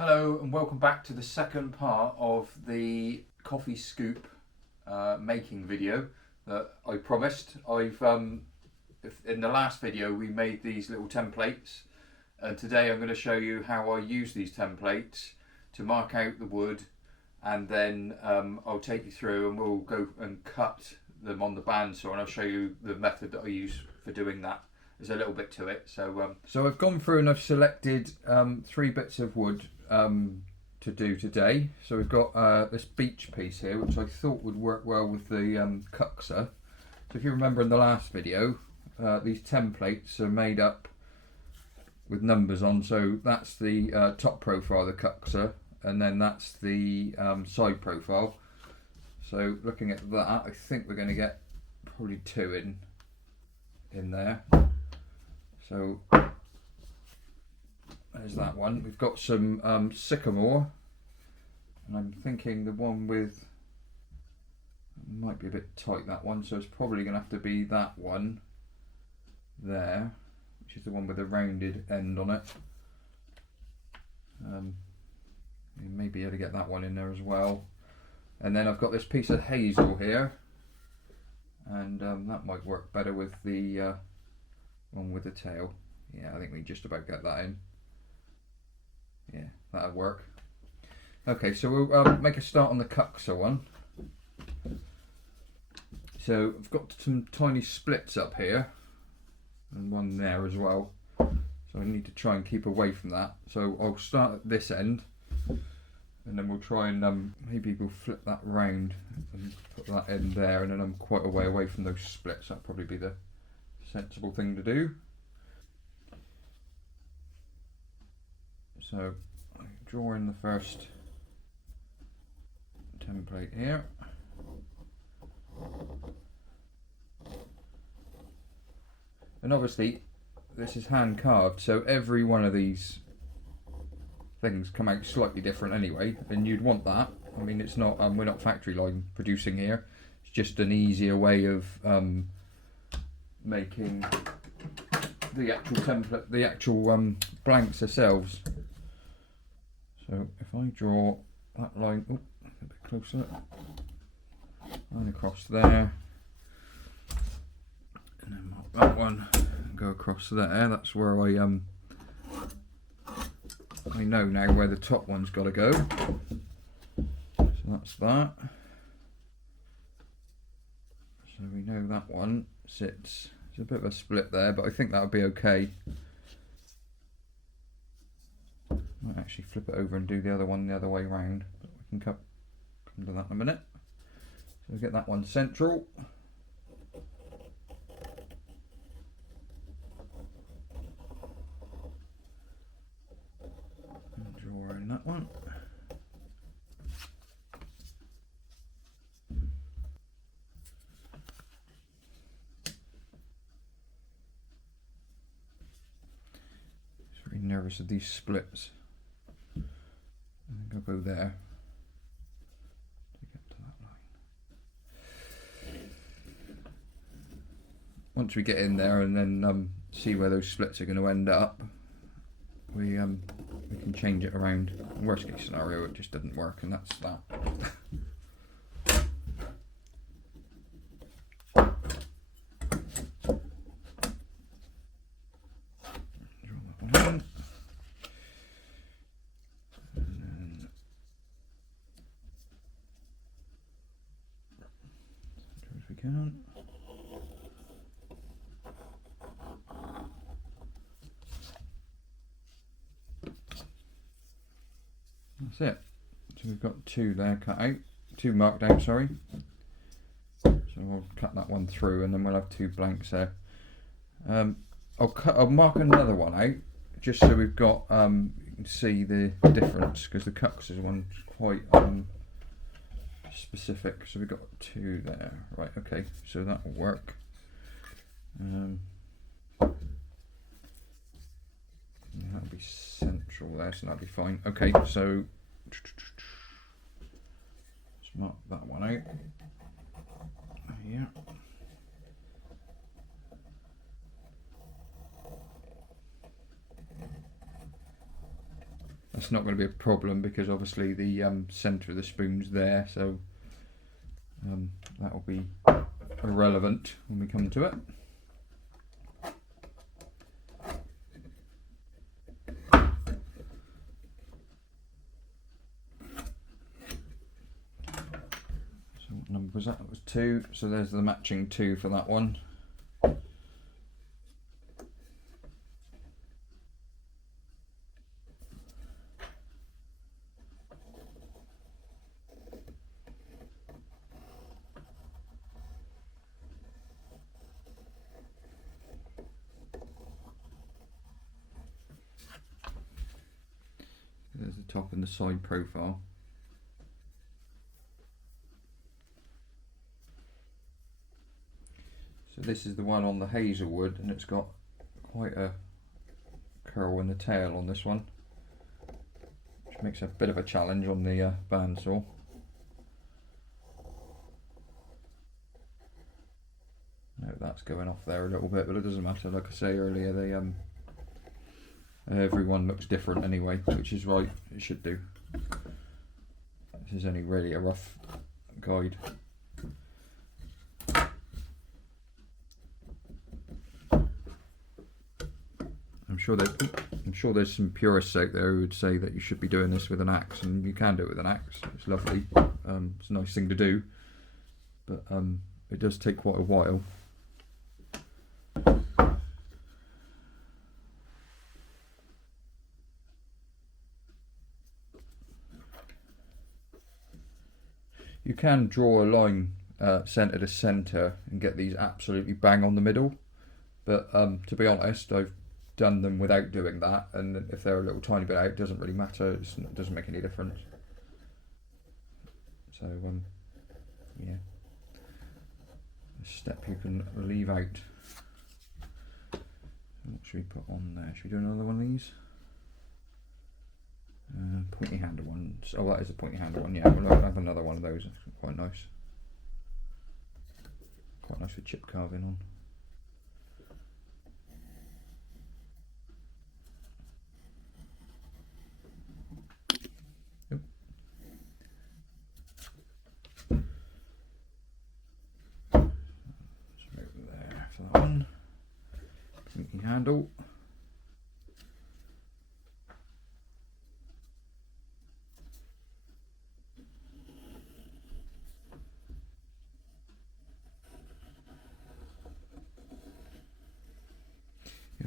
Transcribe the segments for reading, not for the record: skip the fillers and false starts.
Hello and welcome back to the second part of the coffee scoop making video that I promised. In the last video we made these little templates, and today I'm going to show you how I use these templates to mark out the wood, and then I'll take you through and we'll go and cut them on the bandsaw, and I'll show you the method that I use for doing that. There's a little bit to it. So I've gone through and I've selected 3 bits of wood to do today. So we've got this beech piece here, which I thought would work well with the cuxer. So if you remember in the last video, these templates are made up with numbers on. So that's the top profile of the cuxer, and then that's the side profile. So looking at that, I think we're going to get probably 2 in there. So there's that one. We've got some sycamore, and I'm thinking the one with might be a bit tight, that one, so it's probably going to have to be that one there, which is the one with the rounded end on it. You may be able to get that one in there as well. And then I've got this piece of hazel here, and that might work better with the one with the tail. Yeah, I think we just about get that in. Yeah, that'll work. Okay, so we'll make a start on the cuxer one. So I've got some tiny splits up here, and one there as well. So I need to try and keep away from that. So I'll start at this end, and then we'll try and maybe we'll flip that round and put that end there, and then I'm quite a way away from those splits. That'll probably be the sensible thing to do. So I draw in the first template here. And obviously this is hand carved, so every one of these things come out slightly different anyway, and you'd want that. I mean, it's not we're not factory line producing here. It's just an easier way of making the actual template, the actual blanks themselves. So if I draw that line, a bit closer, line across there, and then mark that one and go across there. That's where I know now where the top one's got to go. So that's that. So we know that one sits. There's a bit of a split there, but I think that'll be okay. Might actually flip it over and do the other one the other way round, but we can come to that in a minute. So we get that one central. And draw in that one. Just very nervous of these splits. I think I'll go there to get to that line. Once we get in there and then see where those splits are going to end up, we can change it around. Worst case scenario, it just didn't work, and that's that. Draw that one in. Can. That's it. So we've got 2 there cut out, 2 marked out, sorry. So I'll cut that one through, and then we'll have 2 blanks there. I'll mark another one out just so we've got you can see the difference, because the cuxer one's quite specific. So we've got 2 there, right? Okay, so that will work. That'll be central there, so that'll be fine. Okay, so let's mark that one out. Yeah. that's not going to be a problem because obviously the centre of the spoon's there, so that will be irrelevant when we come to it. So what number was that? It was 2, so there's the matching 2 for that one. There's the top and the side profile. So this is the one on the hazelwood, and it's got quite a curl in the tail on this one, which makes a bit of a challenge on the bandsaw. No, that's going off there a little bit, but it doesn't matter. Like I say earlier, they everyone looks different anyway, which is right, it should do. This is only really a rough guide. I'm sure there's some purists out there who would say that you should be doing this with an axe, and you can do it with an axe. It's lovely. It's a nice thing to do, but it does take quite a while. You can draw a line centre to centre and get these absolutely bang on the middle, but to be honest, I've done them without doing that, and if they're a little tiny bit out, it doesn't really matter. It doesn't make any difference. So yeah, a step you can leave out. What should we put on there? Should we do another one of these? Pointy handle ones. Oh, that is a pointy handle one. Yeah, we'll have another one of those. It's quite nice. Quite nice with chip carving on. Yep. Just over there for that one. Pointy handle.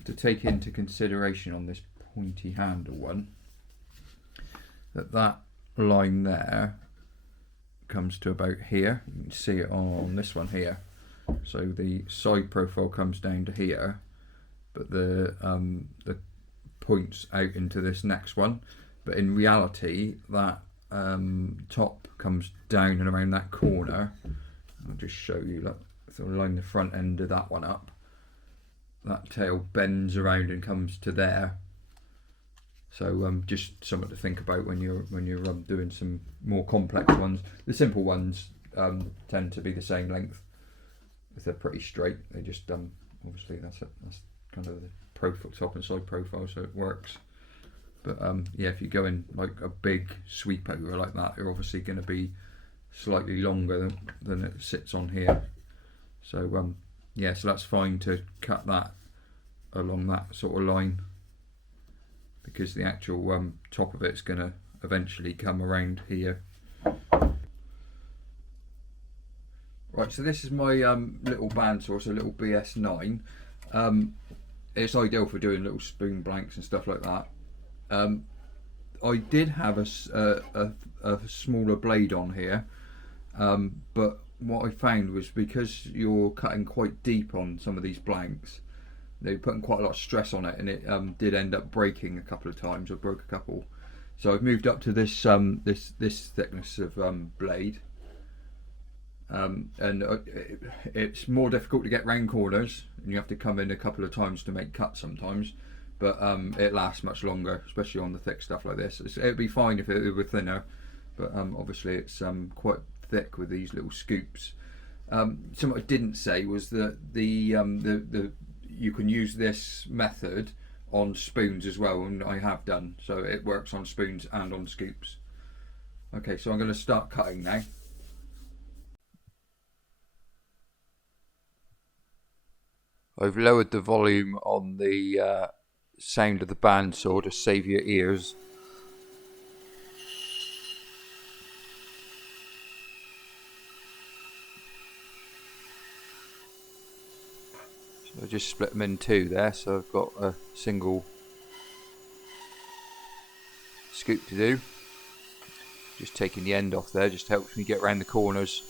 To take into consideration on this pointy handle one that line there comes to about here. You can see it on this one here, so the side profile comes down to here, but the points out into this next one, but in reality that top comes down and around that corner. I'll just show you, look, so I'll line the front end of that one up. That tail bends around and comes to there. So just something to think about when you're doing some more complex ones. The simple ones tend to be the same length. If they're pretty straight, they just obviously that's kind of the profile, top and side profile, so it works. But yeah, if you go in like a big sweep over like that, you're obviously going to be slightly longer than it sits on here. So yeah, so that's fine to cut that along that sort of line, because the actual top of it's going to eventually come around here. Right, so this is my little bandsaw, it's a little BS9. It's ideal for doing little spoon blanks and stuff like that. I did have a smaller blade on here, but what I found was because you're cutting quite deep on some of these blanks, they're putting quite a lot of stress on it, and it did end up breaking a couple of times. I broke a couple, so I've moved up to this this thickness of blade, and it's more difficult to get round corners, and you have to come in a couple of times to make cuts sometimes. But it lasts much longer, especially on the thick stuff like this. It would be fine if it were thinner, but obviously it's quite thick with these little scoops. Something I didn't say was that the you can use this method on spoons as well, and I have done, so it works on spoons and on scoops. Okay, so I'm going to start cutting now. I've lowered the volume on the sound of the bandsaw to save your ears. So I just split them in two there, so I've got a single scoop to do. Just taking the end off there just helps me get around the corners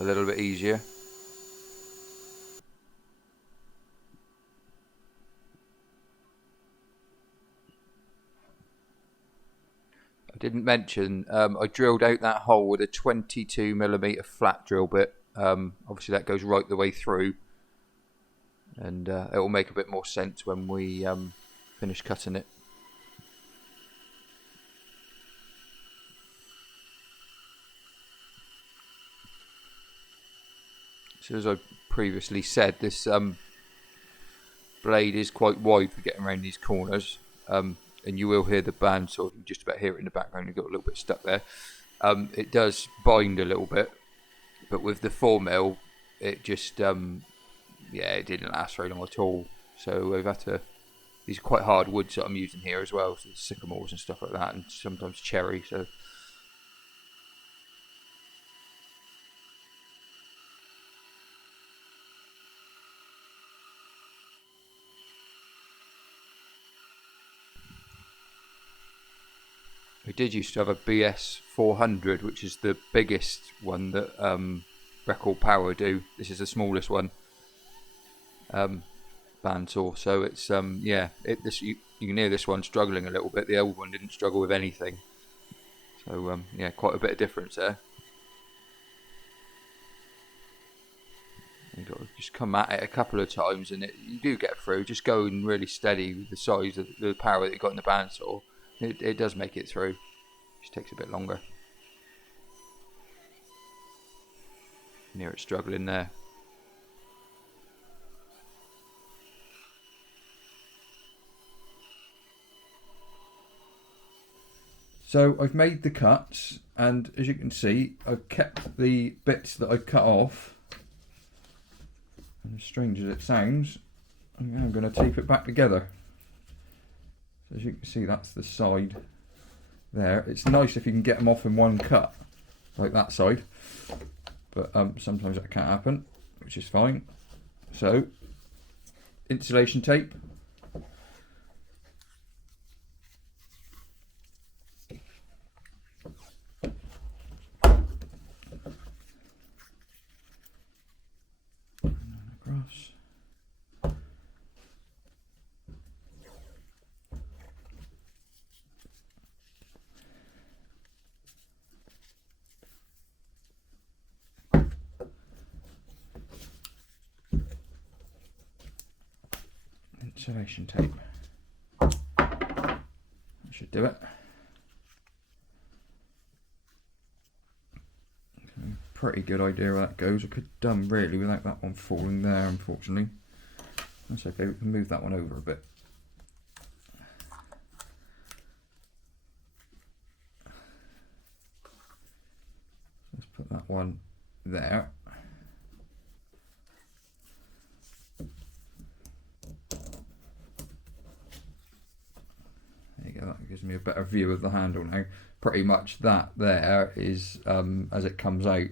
a little bit easier. I didn't mention, I drilled out that hole with a 22mm flat drill bit. Obviously that goes right the way through, and it will make a bit more sense when we finish cutting it. So as I previously said, this blade is quite wide for getting around these corners, and you will hear the bandsaw. You just about hear it in the background. You've got a little bit stuck there. It does bind a little bit, but with the 4mm, it just yeah, it didn't last very long at all. So I've had to. These are quite hard woods that I'm using here as well, so sycamores and stuff like that, and sometimes cherry. So. I did used to have a BS400, which is the biggest one that Record Power do. This is the smallest one, bandsaw. So it's yeah, you can hear this one struggling a little bit. The old one didn't struggle with anything. So yeah, quite a bit of difference there. You've got to just come at it a couple of times, and you do get through. Just going really steady with the size of the power that you got in the bandsaw. It does make it through. Just takes a bit longer. Near it struggling there. So I've made the cuts, and as you can see, I've kept the bits that I cut off. And as strange as it sounds, I'm going to tape it back together. So as you can see, that's the side there. It's nice if you can get them off in one cut, like that side, but sometimes that can't happen, which is fine. So, insulation tape. Across. Insulation tape. That should do it. Okay, pretty good idea where that goes. I could have done really without that one falling there, unfortunately. That's okay, we can move that one over a bit. Let's put that one there. That gives me a better view of the handle now. Pretty much that there is as it comes out.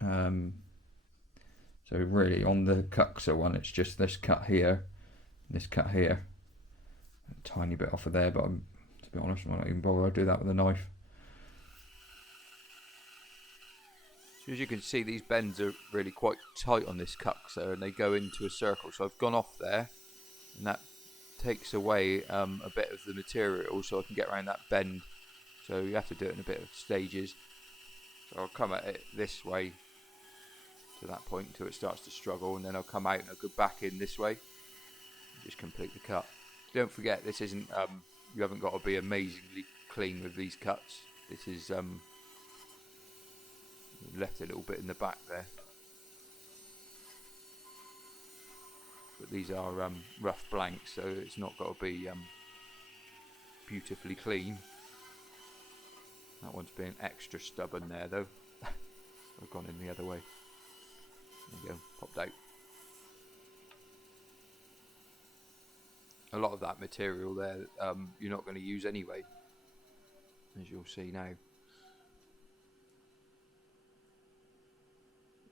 So really on the Cuxer one, it's just this cut here, this cut here. A tiny bit off of there, but to be honest, I'm not even bother. I'll do that with a knife. So as you can see, these bends are really quite tight on this Cuxer, and they go into a circle. So I've gone off there, and that takes away a bit of the material, so I can get around that bend. So you have to do it in a bit of stages. So I'll come at it this way to that point until it starts to struggle, and then I'll come out and I'll go back in this way and just complete the cut. Don't forget, this isn't you haven't got to be amazingly clean with these cuts. This is left a little bit in the back there. but these are rough blanks, so it's not got to be beautifully clean. That one's being extra stubborn there though. I've gone in the other way. There you go, popped out. A lot of that material there you're not going to use anyway, as you'll see now.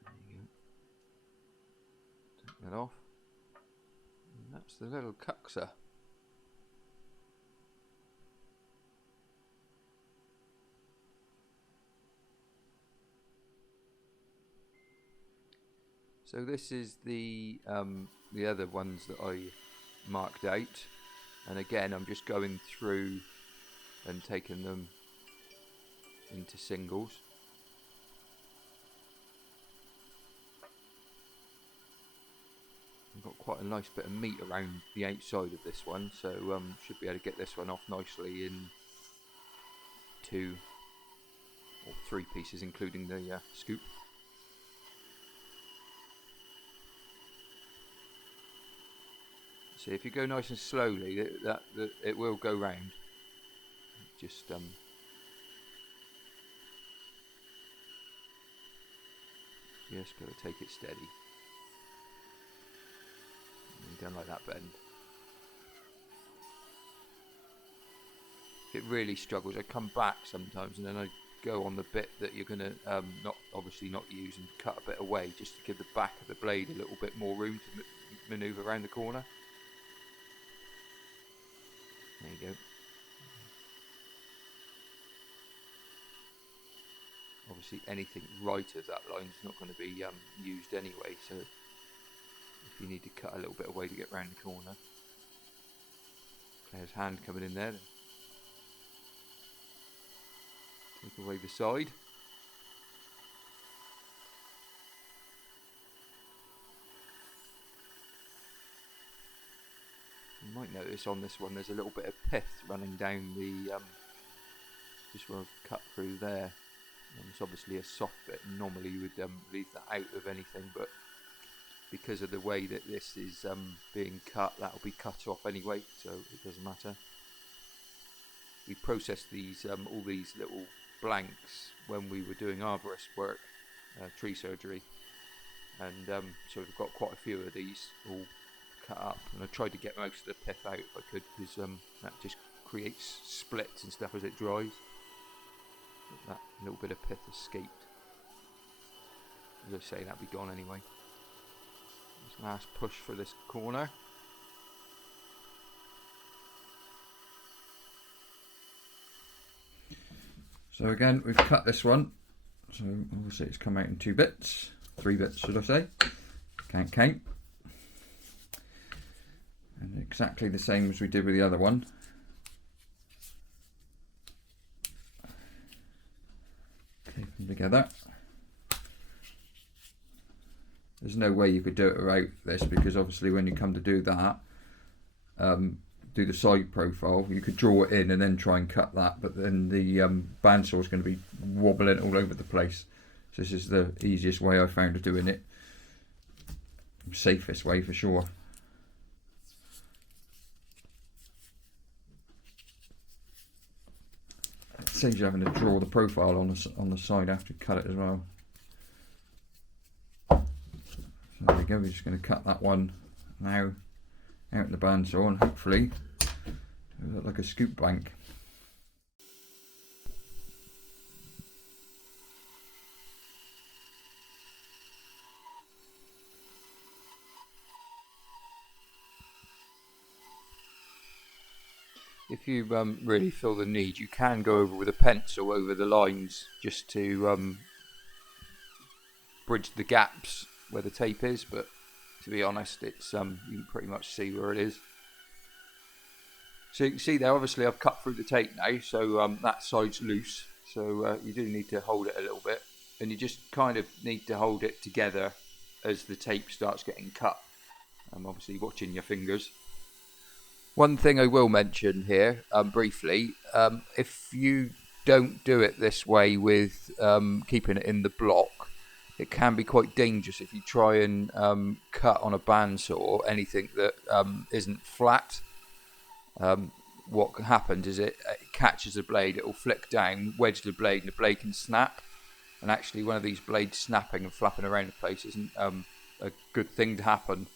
There you go. Take that off. And that's the little cuxer. So this is the other ones that I marked out, and again I'm just going through and taking them into singles. I've got quite a nice bit of meat around the outside of this one, so should be able to get this one off nicely in 2 or 3 pieces, including the scoop. See, if you go nice and slowly, it will go round. Just got to take it steady. You don't like that bend. If it really struggles, I come back sometimes and then I go on the bit that you're gonna obviously not use, and cut a bit away just to give the back of the blade a little bit more room to manoeuvre around the corner. There you go. Obviously anything right of that line is not going to be used anyway, so if you need to cut a little bit away to get round the corner. Claire's hand coming in there. Take away the side. You might notice on this one there's a little bit of pith running down the just where I've cut through there. It's obviously a soft bit. Normally you would leave that out of anything, but because of the way that this is being cut, that'll be cut off anyway, so it doesn't matter. We processed these all these little blanks when we were doing arborist work, tree surgery, and so we've got quite a few of these all cut up, and I tried to get most of the pith out if I could, because that just creates splits and stuff as it dries. But that little bit of pith escaped. As I say, that'll be gone anyway. This last push for this corner. So again, we've cut this one. So obviously it's come out in 2 bits, 3 bits should I say. Can't count. And exactly the same as we did with the other one. Tape them together. There's no way you could do it without this, because obviously when you come to do that, do the side profile, you could draw it in and then try and cut that, but then the bandsaw is going to be wobbling all over the place. So this is the easiest way I found of doing it. Safest way for sure. It saves you having to draw the profile on the side after you cut it as well. So there we go, we're just going to cut that one now out in the bandsaw, and hopefully it'll look like a scoop blank. If you really feel the need, you can go over with a pencil over the lines just to bridge the gaps where the tape is, but to be honest, it's you can pretty much see where it is. So you can see there, obviously I've cut through the tape now, so that side's loose, so you do need to hold it a little bit, and you just kind of need to hold it together as the tape starts getting cut. I'm obviously watching your fingers. One thing I will mention here briefly, if you don't do it this way with keeping it in the block, it can be quite dangerous if you try and cut on a bandsaw anything that isn't flat. What happens is it catches the blade, it will flick down, wedge the blade, and the blade can snap. And actually, one of these blades snapping and flapping around the place isn't a good thing to happen.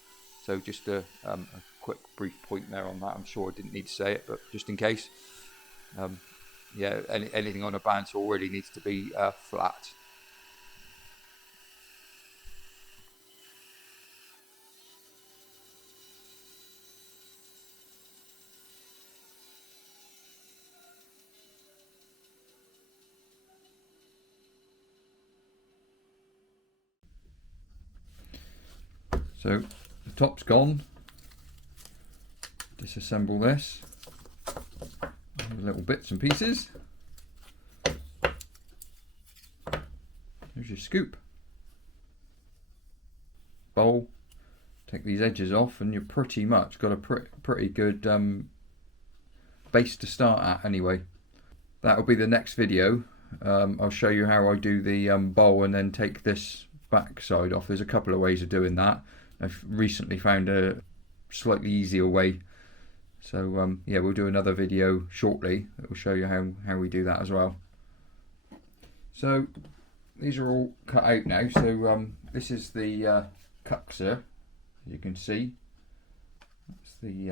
So just a quick brief point there on that. I'm sure I didn't need to say it, but just in case. Yeah, anything on a bandsaw really needs to be flat. So the top's gone. Disassemble this. Little bits and pieces. There's your scoop. Bowl. Take these edges off and you're pretty much got a pretty good base to start at anyway. That'll be the next video. I'll show you how I do the bowl and then take this back side off. There's a couple of ways of doing that. I've recently found a slightly easier way. So yeah, we'll do another video shortly that will show you how we do that as well. So these are all cut out now. So this is the cuxer, as you can see. That's the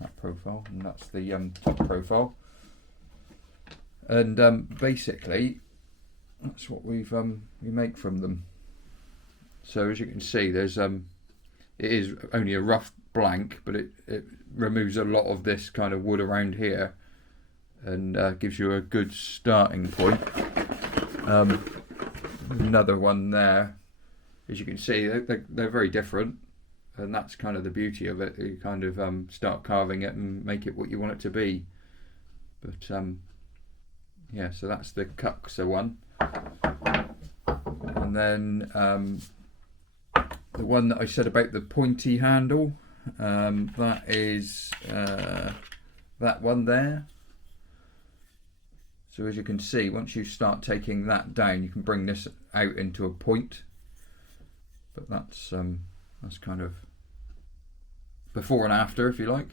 that profile, and that's the top profile. And basically, that's what we make from them. So as you can see, there's it is only a rough blank, but it removes a lot of this kind of wood around here and gives you a good starting point. Another one there, as you can see, they're very different, and that's kind of the beauty of it. You kind of start carving it and make it what you want it to be. But yeah, so that's the cuxer one. And then the one that I said about the pointy handle, that is that one there. So as you can see, once you start taking that down, you can bring this out into a point. But that's kind of before and after, if you like.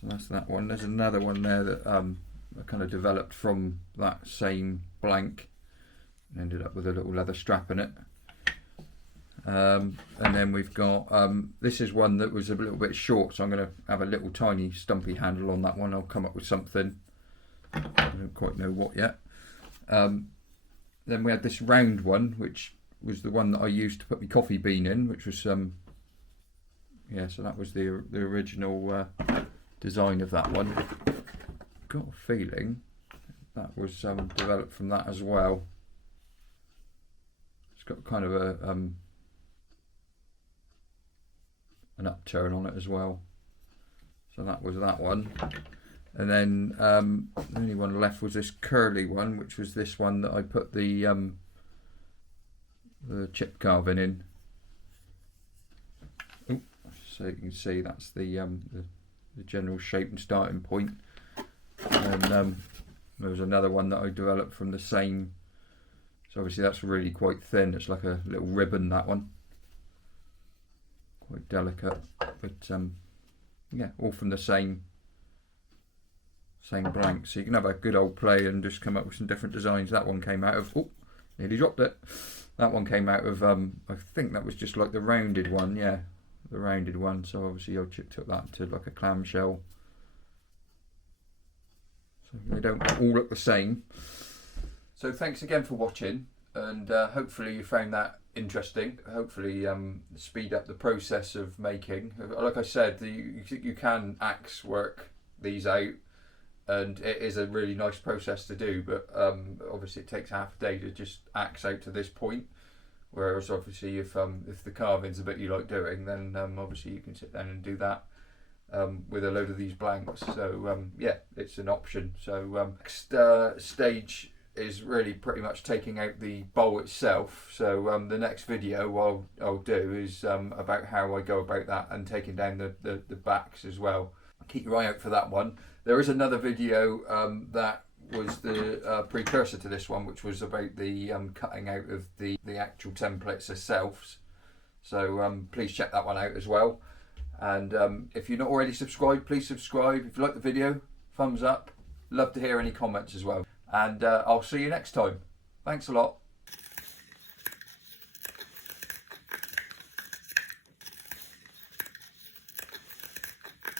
So that's that one. There's another one there that I kind of developed from that same blank. Ended up with a little leather strap in it. And then we've got this is one that was a little bit short, so I'm going to have a little tiny stumpy handle on that one. I'll come up with something. I don't quite know what yet. Then we had this round one, which was the one that I used to put my coffee bean in, which was yeah, so that was the original design of that one. Got a feeling that was developed from that as well. It's got kind of a an upturn on it as well. So that was that one. And then the only one left was this curly one, which was this one that I put the chip carving in. Ooh, so you can see that's the general shape and starting point. And there was another one that I developed from the same. So obviously that's really quite thin. It's like a little ribbon, that one. Quite delicate, but yeah, all from the same blank. So you can have a good old play and just come up with some different designs. That one came out of, oh, nearly dropped it. That one came out of, I think that was just like the rounded one, yeah, the rounded one. So obviously I took that to like a clamshell. So they don't all look the same. So thanks again for watching, and hopefully you found that interesting. Hopefully speed up the process of making. Like I said, you can axe work these out, and it is a really nice process to do, but obviously it takes half a day to just axe out to this point. Whereas obviously if the carving's a bit you like doing, then obviously you can sit down and do that with a load of these blanks. So yeah, it's an option. So next stage is really pretty much taking out the bowl itself. So the next video I'll do is about how I go about that and taking down the backs as well. Keep your eye out for that one. There is another video that was the precursor to this one, which was about the cutting out of the actual templates themselves. So please check that one out as well. And if you're not already subscribed, please subscribe. If you like the video, thumbs up. Love to hear any comments as well. And I'll see you next time. Thanks a lot.